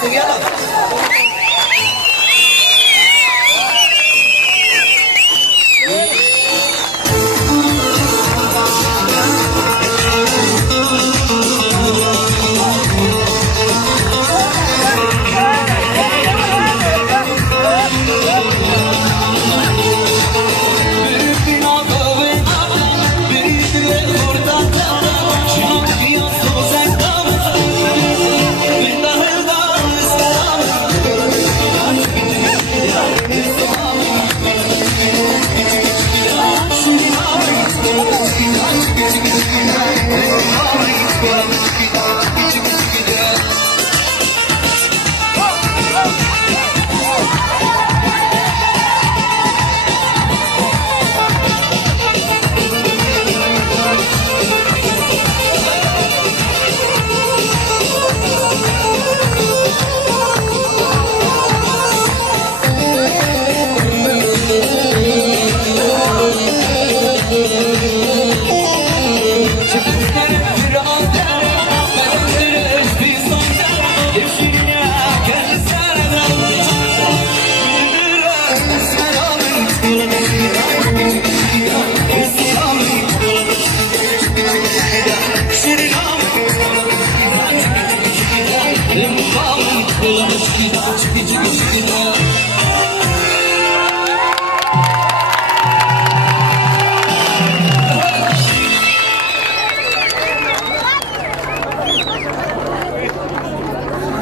فاصل يلا.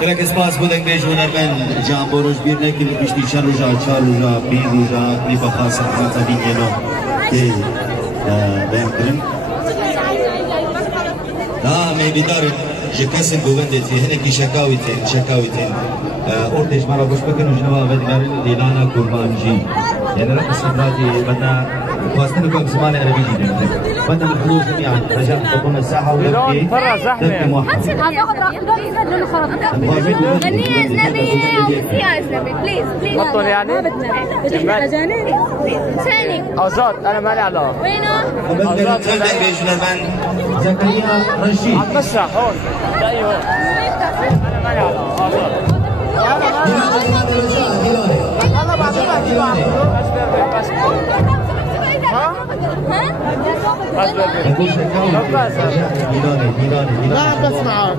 Cred că spas budem beji unermen jam boruș birne kil bishti charuja biruja klipa khasa khasa bingeno ke benkrin da me bidar je kasen buvende ti hele ki shakawite ordesh mara bosh bakenu jnava vedgarin dilana kurbanji yani رقص راجي بدنا واصلين لكم زمان عربي جديد بدنا الحضور جميعا رجاء تقوم الساحه ويبكي تبكي غنية أجنبية وموسيقى أجنبي بليز بطل يعني؟ ما بدنا أجانب ثاني أوزات أنا مالي علاقة وينه؟ أوزات تبدأ بجنبان زكريا رشيد على المسرح هون دقي هون أنا مالي علاقة أوزات يلا بعطيها بس ها؟ بس لا بسمعك